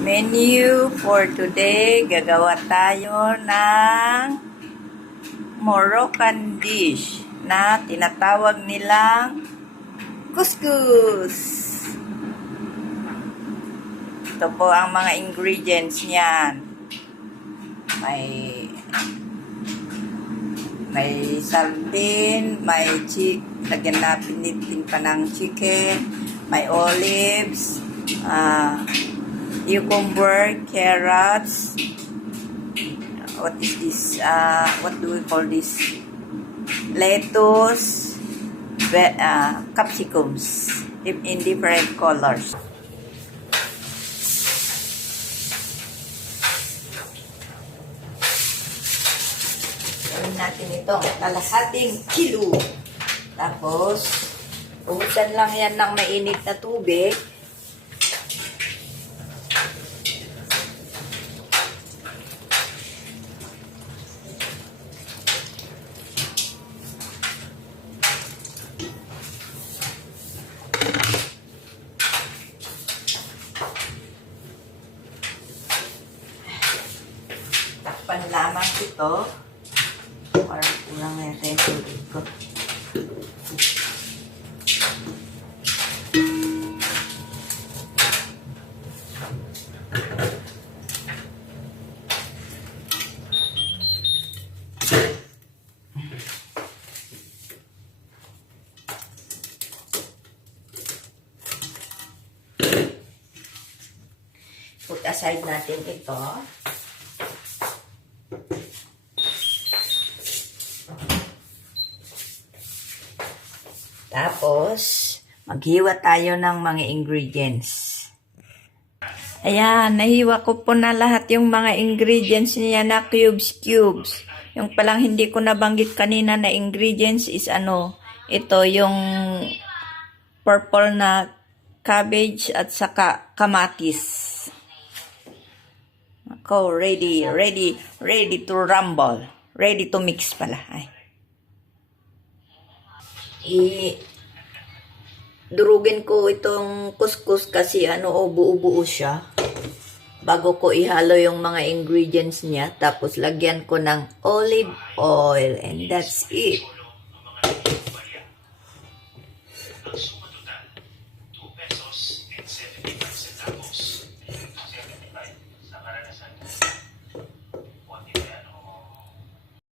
Menu for today, gagawa tayo ng Moroccan dish na tinatawag nilang couscous. Ito po ang mga ingredients niyan. May sardine, may lagyan na pinitin pa ng chicken, may olives, cucumber, carrots, what is this, what do we call this, lettuce, capsicums in different colors. Gawin natin ito, kalahating kilo. Tapos, puhusan lang yan ng mainit na tubig. Takpan lamang ito. Parang kulang na yung tubig ko. Put aside natin ito. Tapos, maghiwa tayo ng mga ingredients. Ayan, nahiwa ko po na lahat yung mga ingredients niya na cubes. Yung palang hindi ko nabanggit kanina na ingredients is ito yung purple na cabbage at saka kamatis. Ako, ready to rumble. Ready to mix pala. Durugin ko itong couscous kasi buo-buo siya. Bago ko ihalo yung mga ingredients niya. Tapos lagyan ko ng olive oil. And that's it.